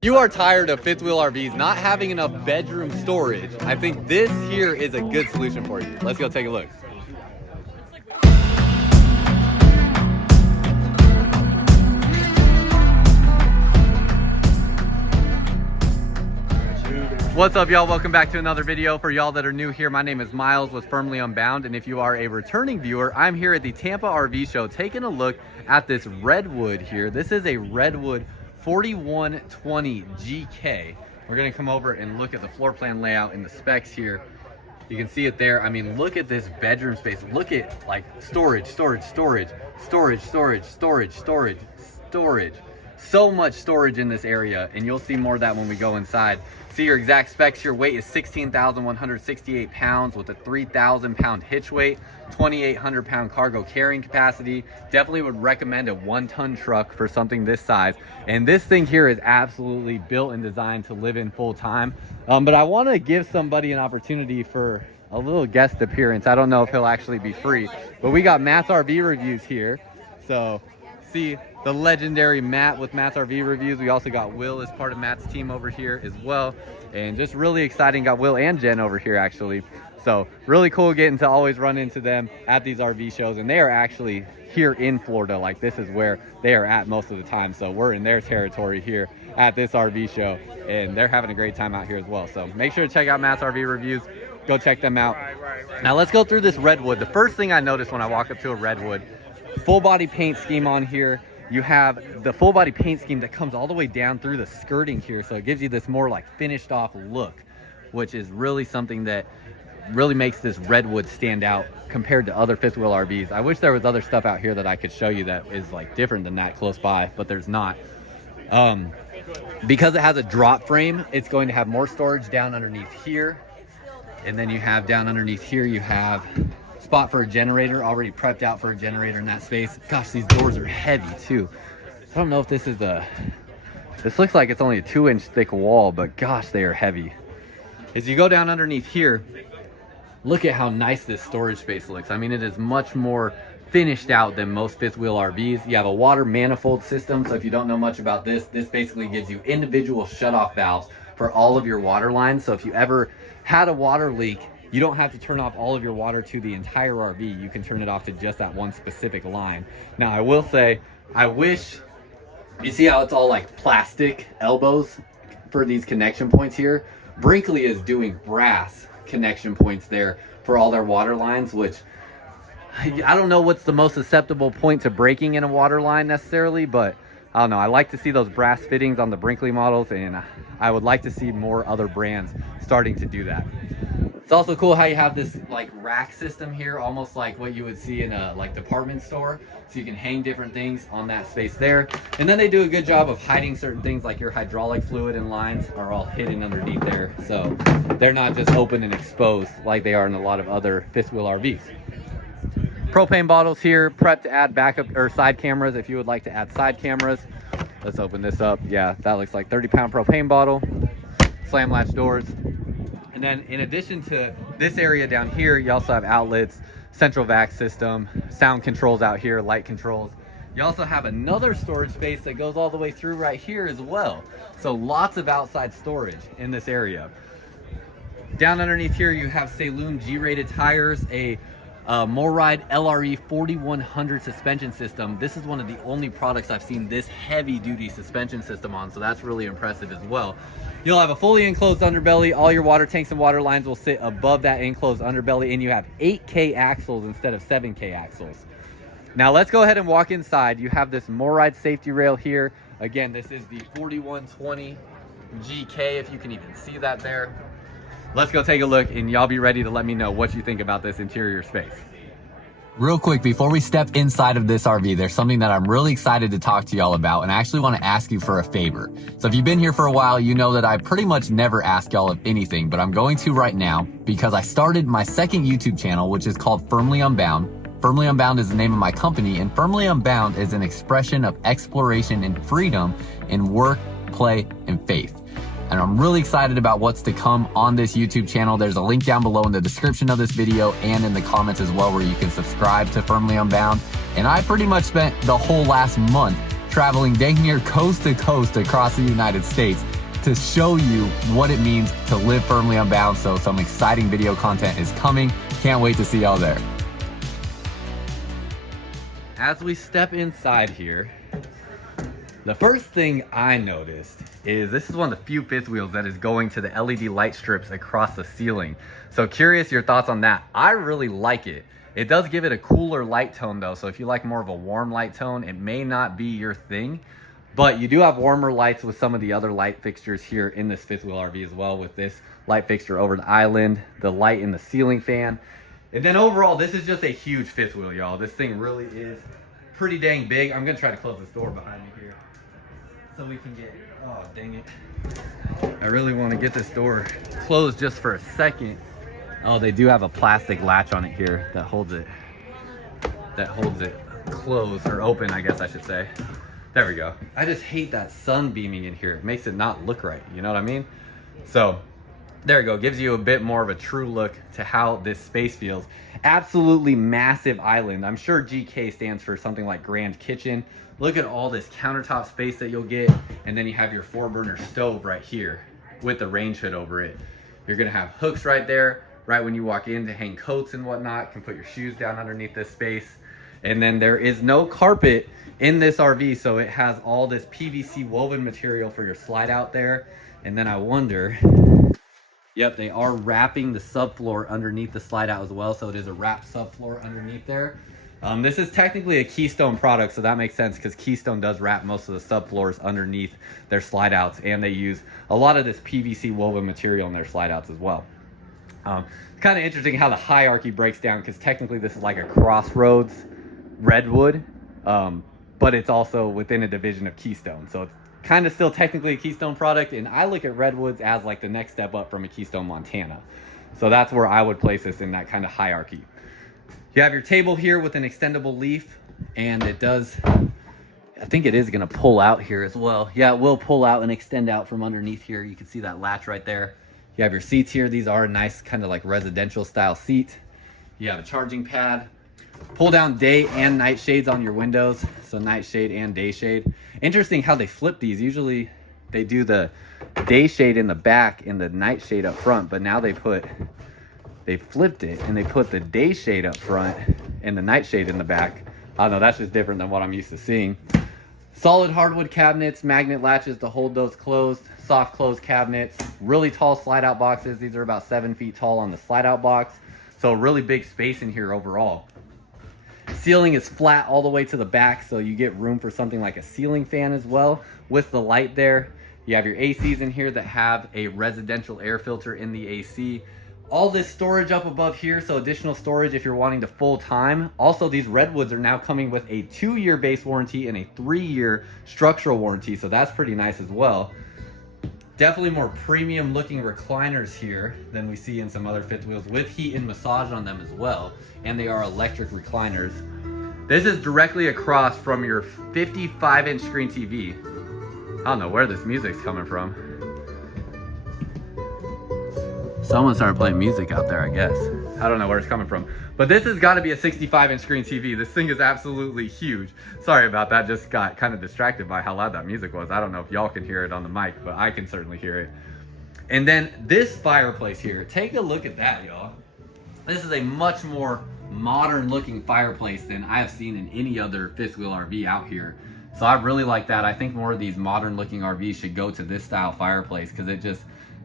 You are tired of fifth wheel RVs not having enough bedroom storage. I think this here is a good solution for you. Let's go take a look. What's up, y'all? Welcome back to another video. For y'all that are new here, my name is Myles with Firmly Unbound, and if you are a returning viewer, I'm here at the Tampa RV show taking a look at this Redwood here. This is a Redwood 4120 GK. We're gonna come over and look at the floor plan layout and the specs here. You can see it there. I mean, look at this bedroom space. Look at like storage. So much storage in this area, and you'll see more of that when we go inside. See your exact specs. Your weight is 16,168 pounds with a 3,000 pound hitch weight, 2,800 pound cargo carrying capacity. Definitely would recommend a 1-ton truck for something this size. And this thing here is absolutely built and designed to live in full time. But I want to give somebody an opportunity for a little guest appearance. I don't know if he'll actually be free, but we got Matt's RV Reviews here. So see the legendary Matt with Matt's RV Reviews. We also got Will as part of Matt's team over here as well. And just really exciting, got Will and Jen over here actually. So really cool getting to always run into them at these RV shows. And they are actually here in Florida. Like, this is where they are at most of the time. So we're in their territory here at this RV show, and they're having a great time out here as well. So make sure to check out Matt's RV Reviews. Go check them out. Now let's go through this Redwood. The first thing I noticed when I walk up to a Redwood, full body paint scheme on here. You have the full body paint scheme that comes all the way down through the skirting here. So it gives you this more like finished off look, which is really something that really makes this Redwood stand out compared to other fifth wheel RVs. I wish there was other stuff out here that I could show you that is like different than that close by, but there's not. Because it has a drop frame, it's going to have more storage down underneath here. And then you have down underneath here, you have spot for a generator, already prepped out for a generator in that space. Gosh, these doors are heavy too. I don't know if this is this looks like it's only a 2-inch thick wall, but gosh, they are heavy. As you go down underneath here, look at how nice this storage space looks. I mean, it is much more finished out than most fifth wheel RVs. You have a water manifold system. So if you don't know much about this, this basically gives you individual shutoff valves for all of your water lines. So if you ever had a water leak, you don't have to turn off all of your water to the entire RV. You can turn it off to just that one specific line. Now, I will say, I wish, you see how it's all like plastic elbows for these connection points here? Brinkley is doing brass connection points there for all their water lines, which I don't know what's the most susceptible point to breaking in a water line necessarily, but I don't know. I like to see those brass fittings on the Brinkley models, and I would like to see more other brands starting to do that. It's also cool how you have this like rack system here, almost like what you would see in a like department store. So you can hang different things on that space there. And then they do a good job of hiding certain things, like your hydraulic fluid and lines are all hidden underneath there. So they're not just open and exposed like they are in a lot of other fifth wheel RVs. Propane bottles here, prepped to add backup or side cameras if you would like to add side cameras. Let's open this up. Yeah, that looks like 30-pound propane bottle. Slam latch doors. And then in addition to this area down here, you also have outlets, central vac system, sound controls out here, light controls. You also have another storage space that goes all the way through right here as well. So lots of outside storage in this area. Down underneath here, you have Saloon G-rated tires, a Moride LRE 4100 suspension system. This is one of the only products I've seen this heavy duty suspension system on, so that's really impressive as well. You'll have a fully enclosed underbelly. All your water tanks and water lines will sit above that enclosed underbelly, and you have 8K axles instead of 7K axles. Now let's go ahead and walk inside. You have this Moride safety rail here. Again, this is the 4120 GK, if you can even see that there. Let's go take a look, and y'all be ready to let me know what you think about this interior space. Real quick, before we step inside of this RV, there's something that I'm really excited to talk to y'all about, and I actually want to ask you for a favor. So if you've been here for a while, you know that I pretty much never ask y'all of anything, but I'm going to right now because I started my second YouTube channel, which is called Firmly Unbound. Firmly Unbound is the name of my company, and Firmly Unbound is an expression of exploration and freedom in work, play, and faith. And I'm really excited about what's to come on this YouTube channel. There's a link down below in the description of this video and in the comments as well, where you can subscribe to Firmly Unbound. And I pretty much spent the whole last month traveling dang near coast to coast across the United States to show you what it means to live firmly unbound. So some exciting video content is coming. Can't wait to see y'all there. As we step inside here, the first thing I noticed is this is one of the few fifth wheels that is going to the LED light strips across the ceiling. So curious your thoughts on that. I really like it. It does give it a cooler light tone though, so if you like more of a warm light tone, it may not be your thing. But you do have warmer lights with some of the other light fixtures here in this fifth wheel RV as well, with this light fixture over the island, the light in the ceiling fan. And then overall, this is just a huge fifth wheel, y'all. This thing really is pretty dang big. I'm gonna try to close this door behind me here so we can get, oh dang it. I really wanna get this door closed just for a second. Oh, they do have a plastic latch on it here that holds it closed, or open, I guess I should say. There we go. I just hate that sun beaming in here. It makes it not look right, you know what I mean? So there we go, gives you a bit more of a true look to how this space feels. Absolutely massive island. I'm sure GK stands for something like Grand Kitchen. Look at all this countertop space that you'll get, and then you have your 4-burner stove right here with the range hood over it. You're gonna have hooks right there, right when you walk in, to hang coats and whatnot. Can put your shoes down underneath this space. And then there is no carpet in this RV, so it has all this PVC woven material for your slide out there. And then I wonder, yep, they are wrapping the subfloor underneath the slide out as well, so it is a wrapped subfloor underneath there. This is technically a Keystone product, so that makes sense because Keystone does wrap most of the subfloors underneath their slide outs, and they use a lot of this PVC woven material in their slide outs as well. It's kind of interesting how the hierarchy breaks down, because technically this is like a Crossroads Redwood, but it's also within a division of Keystone, so it's kind of still technically a Keystone product. And I look at Redwoods as like the next step up from a Keystone Montana, so that's where I would place this in that kind of hierarchy. You have your table here with an extendable leaf, and it does, I think it is going to pull out here as well. Yeah, it will pull out and extend out from underneath here. You can see that latch right there. You have your seats here. These are a nice kind of like residential style seat. You have a charging pad. Pull down day and night shades on your windows, so night shade and day shade. Interesting how they flip these. Usually they do the day shade in the back and the night shade up front, but now they flipped it and they put the day shade up front and the night shade in the back. I don't know, that's just different than what I'm used to seeing. Solid hardwood cabinets, magnet latches to hold those closed, soft close cabinets, really tall slide out boxes. These are about 7 feet tall on the slide out box, so really big space in here overall. Ceiling is flat all the way to the back, so you get room for something like a ceiling fan as well with the light there. You have your ACs in here that have a residential air filter in the AC. All this storage up above here, so additional storage if you're wanting to full time. Also, these Redwoods are now coming with a 2-year base warranty and a 3-year structural warranty, so that's pretty nice as well. Definitely more premium looking recliners here than we see in some other fifth wheels, with heat and massage on them as well. And they are electric recliners. This is directly across from your 55-inch screen TV. I don't know where this music's coming from. Someone started playing music out there, I guess. I don't know where it's coming from. But this has got to be a 65-inch screen TV. This thing is absolutely huge. Sorry about that. Just got kind of distracted by how loud that music was. I don't know if y'all can hear it on the mic, but I can certainly hear it. And then this fireplace here. Take a look at that, y'all. This is a much more modern looking fireplace than I have seen in any other fifth wheel RV out here. So I really like that. I think more of these modern looking RVs should go to this style fireplace, because it just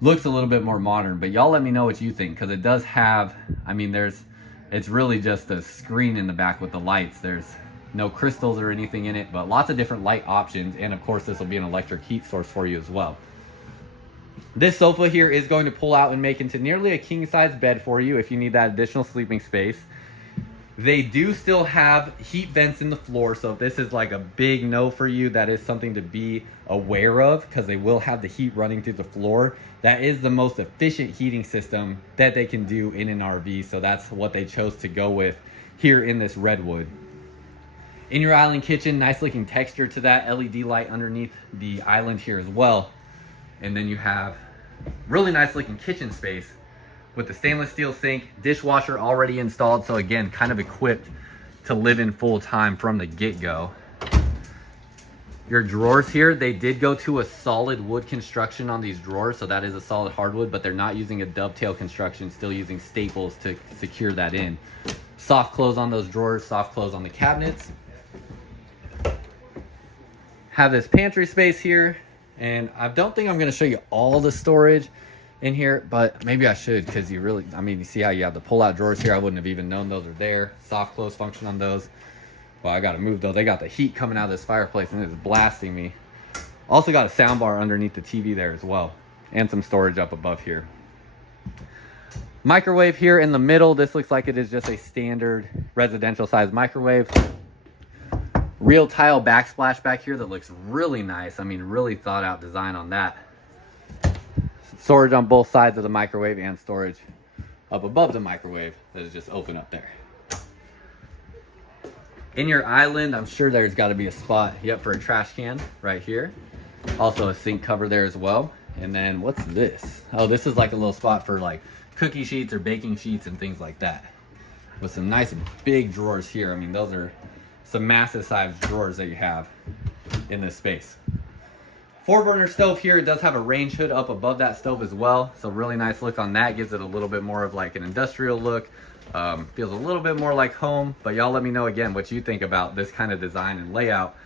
looks a little bit more modern. But y'all let me know what you think, because it does have, I mean, it's really just a screen in the back with the lights. There's no crystals or anything in it, but lots of different light options. And of course, this will be an electric heat source for you as well. This sofa here is going to pull out and make into nearly a king size bed for you if you need that additional sleeping space. They do still have heat vents in the floor, so if this is like a big no for you, that is something to be aware of, because they will have the heat running through the floor. That is the most efficient heating system that they can do in an RV, so that's what they chose to go with here in this Redwood. In your island kitchen, nice looking texture to that LED light underneath the island here as well. And then you have really nice looking kitchen space with the stainless steel sink, dishwasher already installed, so again, kind of equipped to live in full time from the get-go. Your drawers here, they did go to a solid wood construction on these drawers, so that is a solid hardwood, but they're not using a dovetail construction, still using staples to secure that in. Soft close on those drawers, soft close on the cabinets. Have this pantry space here, and I don't think I'm going to show you all the storage in here, but maybe I should, because you really, I mean, you see how you have the pull-out drawers here. I wouldn't have even known those are there. Soft close function on those. Well, I got to move though. They got the heat coming out of this fireplace and it's blasting me. Also got a sound bar underneath the TV there as well, and some storage up above here. Microwave here in the middle. This looks like it is just a standard residential size microwave. Real tile backsplash back here that looks really nice. I mean, really thought out design on that. Storage on both sides of the microwave and storage up above the microwave that is just open up there. In your island, I'm sure there's got to be a spot, yep, for a trash can right here. Also a sink cover there as well. And then what's this? Oh, this is like a little spot for like cookie sheets or baking sheets and things like that. With some nice big drawers here. I mean, those are some massive size drawers that you have in this space. 4-burner stove here. It does have a range hood up above that stove as well. So really nice look on that. Gives it a little bit more of like an industrial look. Feels a little bit more like home, but y'all let me know again what you think about this kind of design and layout.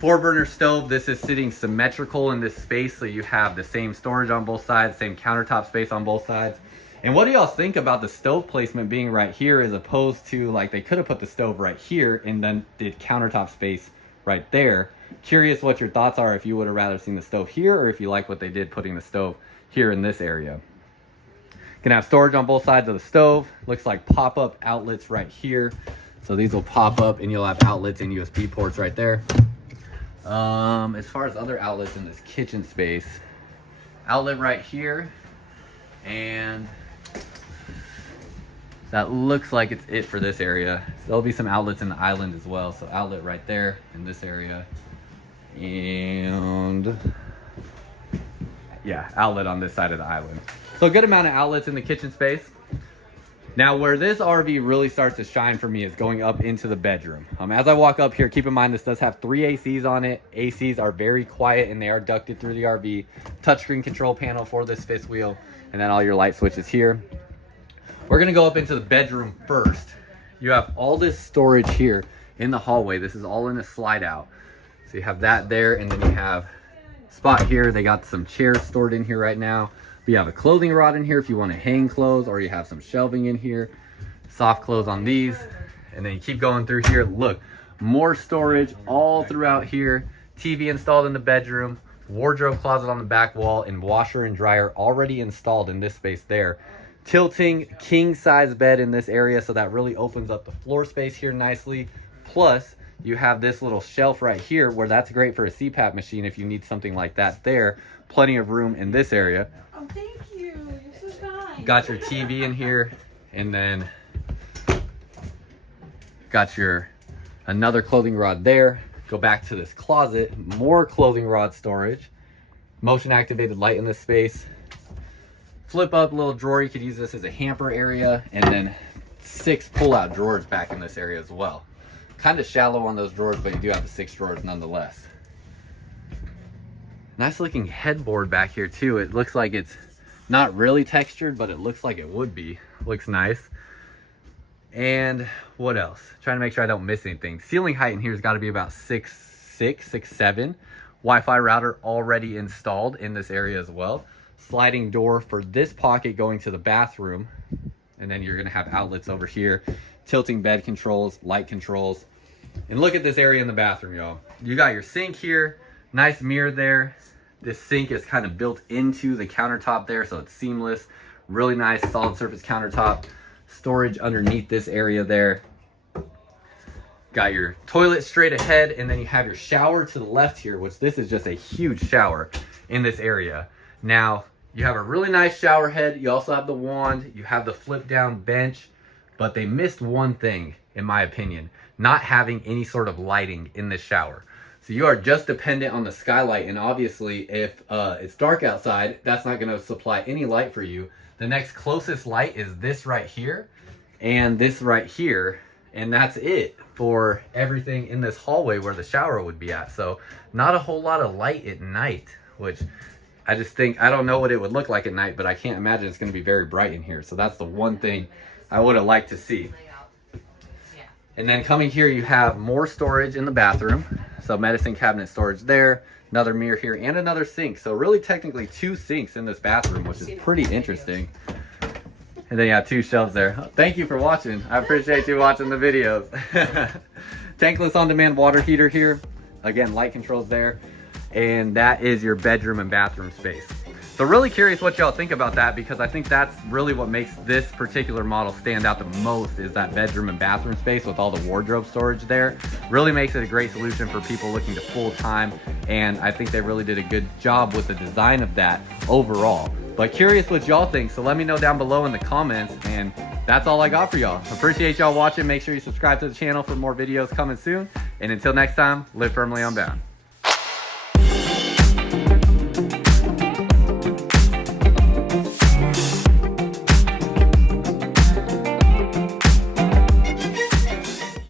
4-burner stove. This is sitting symmetrical in this space, so you have the same storage on both sides, same countertop space on both sides. And what do y'all think about the stove placement being right here, as opposed to like they could have put the stove right here and then did countertop space right there? Curious what your thoughts are, if you would have rather seen the stove here, or if you like what they did putting the stove here in this area. Can have storage on both sides of the stove. Looks like pop-up outlets right here. So these will pop up and you'll have outlets and USB ports right there. As far as other outlets in this kitchen space, outlet right here. And that looks like it's it for this area. So there'll be some outlets in the island as well. So outlet right there in this area. And yeah, outlet on this side of the island. So a good amount of outlets in the kitchen space. Now where this RV really starts to shine for me is going up into the bedroom. As I walk up here, keep in mind this does have 3 ACs on it. ACs are very quiet and they are ducted through the RV. Touchscreen control panel for this fifth wheel, and then all your light switches here. We're gonna go up into the bedroom first. You have all this storage here in the hallway. This is all in a slide out. So you have that there, and then you have spot here. They got some chairs stored in here right now. But you have a clothing rod in here if you want to hang clothes, or you have some shelving in here. Soft close on these. And then you keep going through here. Look, more storage all throughout here. TV installed in the bedroom. Wardrobe closet on the back wall, and washer and dryer already installed in this space there. Tilting king size bed in this area, so that really opens up the floor space here nicely. Plus, you have this little shelf right here where that's great for a CPAP machine if you need something like that there. Plenty of room in this area. Oh, thank you. You're so kind. Got your TV in here, and then got your another clothing rod there. Go back to this closet, more clothing rod storage. Motion activated light in this space. Flip up little drawer. You could use this as a hamper area, and then 6 pull-out drawers back in this area as well. Kind of shallow on those drawers, but you do have the 6 drawers nonetheless. Nice looking headboard back here too. It looks like it's not really textured, but it looks like it would be. Looks nice. And what else? Trying to make sure I don't miss anything. Ceiling height in here has got to be about 6'6", 6'7". Wi-Fi router already installed in this area as well. Sliding door for this pocket going to the bathroom. And then you're gonna have outlets over here. Tilting bed controls, light controls. And look at this area in the bathroom, y'all. You got your sink here. Nice mirror there. This sink is kind of built into the countertop there, so it's seamless. Really nice solid surface countertop. Storage underneath this area there. Got your toilet straight ahead, and then you have your shower to the left here, which this is just a huge shower in this area. Now, you have a really nice shower head. You also have the wand. You have the flip down bench, but they missed one thing, in my opinion, not having any sort of lighting in this shower. So you are just dependent on the skylight, and obviously if it's dark outside, that's not gonna supply any light for you. The next closest light is this right here and this right here, And that's it for everything in this hallway where the shower would be at. So not a whole lot of light at night, which I just think, I don't know what it would look like at night, but I can't imagine it's going to be very bright in here. So that's the one thing I would have liked to see. And then coming here, you have more storage in the bathroom. So medicine cabinet storage there, another mirror here, and another sink. So really technically 2 sinks in this bathroom, which is pretty interesting. And then you have 2 shelves there. Thank you for watching. I appreciate you watching the videos. Tankless on-demand water heater here. Again, light controls there. And that is your bedroom and bathroom space. So really curious what y'all think about that, because I think that's really what makes this particular model stand out the most, is that bedroom and bathroom space with all the wardrobe storage there. Really makes it a great solution for people looking to full time, and I think they really did a good job with the design of that overall. But curious what y'all think, so let me know down below in the comments, and that's all I got for y'all. Appreciate y'all watching. Make sure you subscribe to the channel for more videos coming soon, and until next time, live firmly unbound.